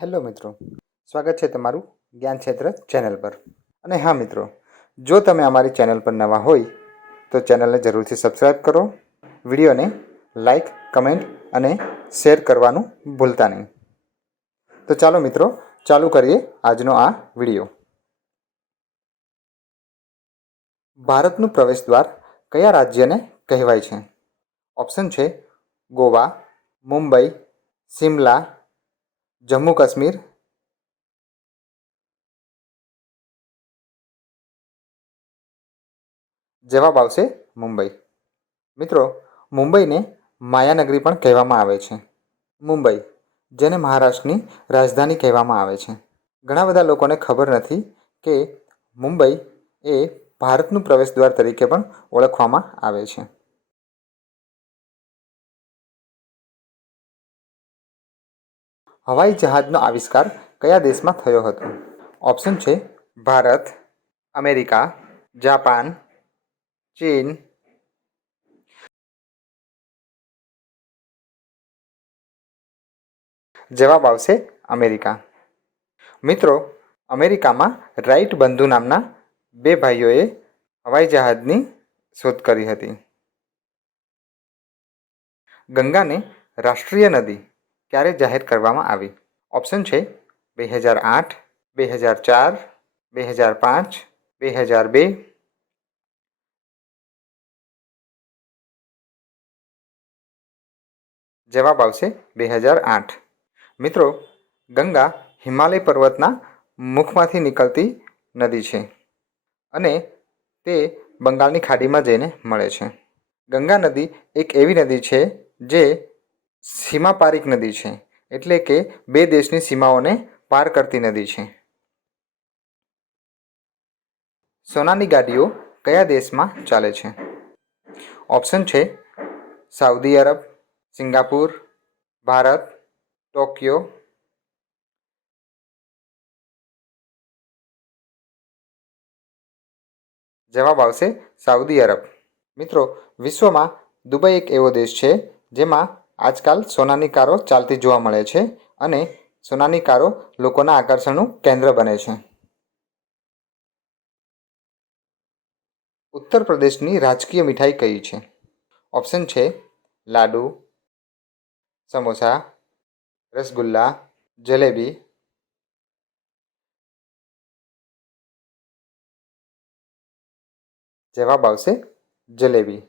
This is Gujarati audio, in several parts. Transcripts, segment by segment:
હેલો મિત્રો, સ્વાગત છે તમારું જ્ઞાન ક્ષેત્ર ચેનલ પર. અને હા મિત્રો, જો તમે અમારી ચેનલ પર નવા હોય તો ચેનલને જરૂરથી સબસ્ક્રાઈબ કરો, વિડીયોને લાઈક, કમેન્ટ અને શેર કરવાનું ભૂલતા નહીં. તો ચાલો મિત્રો, ચાલુ કરીએ આજનો આ વિડીયો. ભારતનું પ્રવેશદ્વાર કયા રાજ્યને કહેવાય છે? ઓપ્શન છે ગોવા, મુંબઈ, શિમલા, જમ્મુ કાશ્મીર. જવાબ આવશે મુંબઈ. મિત્રો, મુંબઈને માયાનગરી પણ કહેવામાં આવે છે. મુંબઈ, જેને મહારાષ્ટ્રની રાજધાની કહેવામાં આવે છે. ઘણા બધા લોકોને ખબર નથી કે મુંબઈ એ ભારતનું પ્રવેશદ્વાર તરીકે પણ ઓળખવામાં આવે છે. હવાઈ જહાજનો આવિષ્કાર કયા દેશમાં થયો હતો? ઓપ્શન છે ભારત, અમેરિકા, જાપાન, ચીન. જવાબ આવશે અમેરિકા. મિત્રો, અમેરિકામાં રાઈટ બંધુ નામના બે ભાઈઓએ હવાઈ જહાજની શોધ કરી હતી. ગંગાને રાષ્ટ્રીય નદી ક્યારે જાહેર કરવામાં આવી? ઓપ્શન છે 2008, 2004, 2005, 2002. જવાબ આવશે 2008. મિત્રો, ગંગા હિમાલય પર્વતના મુખમાંથી નીકળતી નદી છે અને તે બંગાળની ખાડીમાં જઈને મળે છે. ગંગા નદી એક એવી નદી છે જે સીમાપારિક નદી છે, એટલે કે બે દેશની સીમાઓને પાર કરતી નદી છે. સોનાની ગાડીઓ કયા દેશમાં ચાલે છે? ઓપ્શન છે Saudi Arab, Singapore, Bharat, Tokyo. જવાબ આવશે સાઉદી અરબ. મિત્રો, વિશ્વમાં દુબઈ એક એવો દેશ છે જેમાં આજકાલ સોનાની કારો ચાલતી જોવા મળે છે અને સોનાની કારો લોકોના આકર્ષણનું કેન્દ્ર બને છે. ઉત્તર પ્રદેશની રાજકીય મીઠાઈ કઈ છે? ઓપ્શન છે લાડુ, સમોસા, રસગુલ્લા, જલેબી. જવાબ આવશે જલેબી.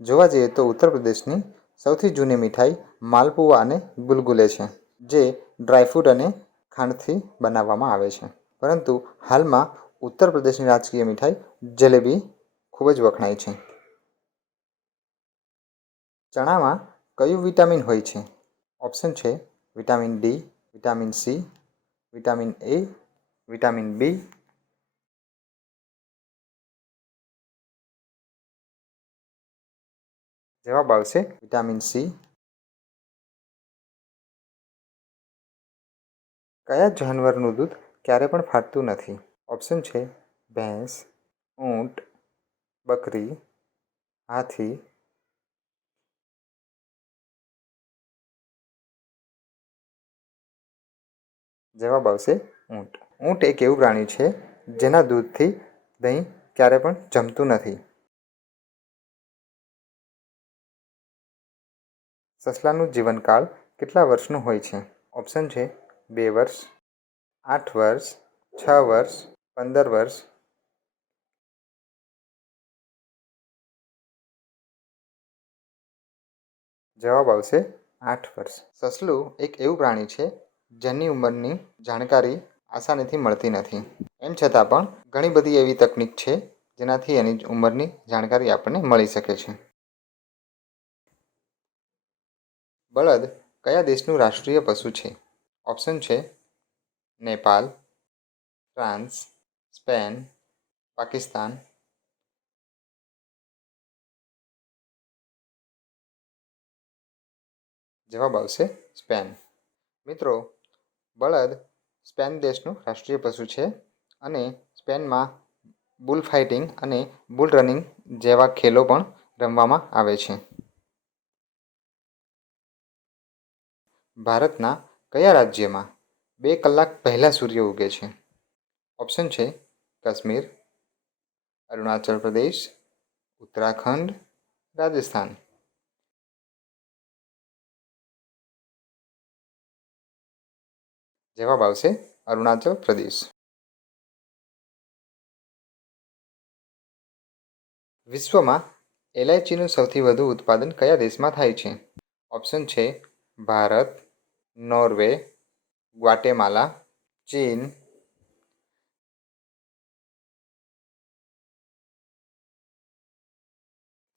જોવા જઈએ તો ઉત્તર પ્રદેશની સૌથી જૂની મીઠાઈ માલપુઆ અને ગુલગુલે છે, જે ડ્રાયફ્રૂટ અને ખાંડથી બનાવવામાં આવે છે. પરંતુ હાલમાં ઉત્તર પ્રદેશની રાજકીય મીઠાઈ જલેબી ખૂબ જ વખણાય છે. ચણામાં કયું વિટામિન હોય છે? ઓપ્શન છે vitamin D, vitamin C, vitamin A, vitamin B. જવાબ આવશે વિટામિન સી. કયા જાનવરનું દૂધ ક્યારે પણ ફાટતું નથી? ઓપ્શન છે ભેંસ, ઊંટ, બકરી, હાથી. જવાબ આવશે ઊંટ. ઊંટ એક એવું પ્રાણી છે જેના દૂધથી દહીં ક્યારે પણ જમતું નથી. સસલાનું જીવનકાળ કેટલા વર્ષનું હોય છે? ઓપ્શન છે 2 વર્ષ, 8 વર્ષ, 6 વર્ષ, 15 વર્ષ. જવાબ આવશે 8 વર્ષ. સસલું એક એવું પ્રાણી છે જેની ઉંમરની જાણકારી આસાનીથી મળતી નથી. એમ છતાં પણ ઘણી બધી એવી તકનિક છે જેનાથી એની ઉંમરની જાણકારી આપણને મળી શકે છે. બળદ કયા દેશનું રાષ્ટ્રીય પશુ છે? ઓપ્શન છે નેપાલ, ફ્રાન્સ, સ્પેન, પાકિસ્તાન. જવાબ આવશે સ્પેન. મિત્રો, બળદ સ્પેન દેશનું રાષ્ટ્રીય પશુ છે અને સ્પેનમાં બુલ ફાઇટિંગ અને બુલ રનિંગ જેવા ખેલો પણ રમવામાં આવે છે. ભારતના કયા રાજ્યમાં 2 કલાક પહેલાં સૂર્ય ઉગે છે? ઓપ્શન છે કાશ્મીર, અરુણાચલ પ્રદેશ, ઉત્તરાખંડ, રાજસ્થાન. જવાબ આવશે અરુણાચલ પ્રદેશ. વિશ્વમાં એલાયચીનું સૌથી વધુ ઉત્પાદન કયા દેશમાં થાય છે? ઓપ્શન છે ભારત, નોર્વે, ગ્વાટેમાલા, ચીન.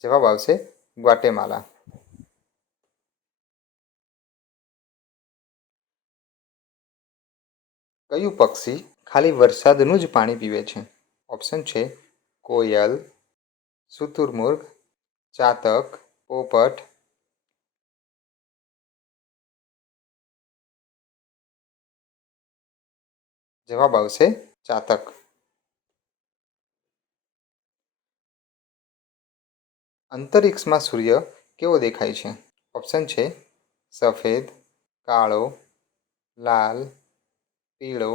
જવાબ આવશે ગ્વાટેમાલા. કયું પક્ષી ખાલી વરસાદનું જ પાણી પીવે છે? ઓપ્શન છે કોયલ, શુતુરમુર્ગ, ચાતક, પોપટ. જવાબ આવશે ચાતક. અંતરિક્ષમાં સૂર્ય કેવો દેખાય છે? ઓપ્શન છે સફેદ, કાળો, લાલ, પીળો.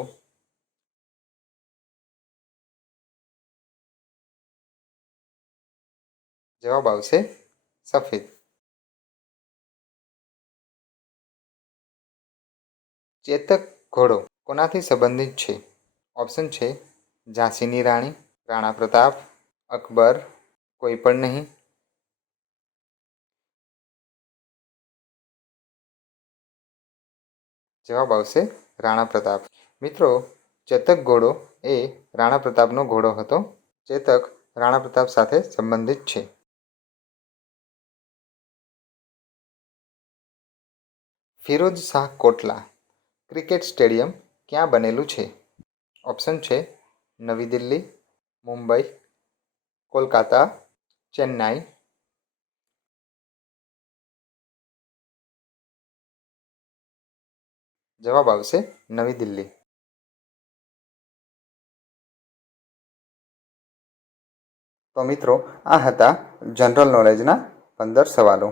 જવાબ આવશે સફેદ. ચેતક ઘોડો કોનાથી સંબંધિત છે? ઓપ્શન છે ઝાંસીની રાણી, રાણા પ્રતાપ, અકબર, કોઈ પણ નહીં. જવાબ આવશે રાણા પ્રતાપ. મિત્રો, ચેતક ઘોડો એ રાણા પ્રતાપનો ઘોડો હતો. ચેતક રાણા પ્રતાપ સાથે સંબંધિત છે. ફિરોઝ શાહ કોટલા ક્રિકેટ સ્ટેડિયમ ક્યાં બનેલું છે? ઓપ્શન છે નવી દિલ્હી, મુંબઈ, કોલકાતા, ચેન્નાઈ. જવાબ આવશે નવી દિલ્હી. તો મિત્રો, આ હતા જનરલ નોલેજના 15 સવાલો.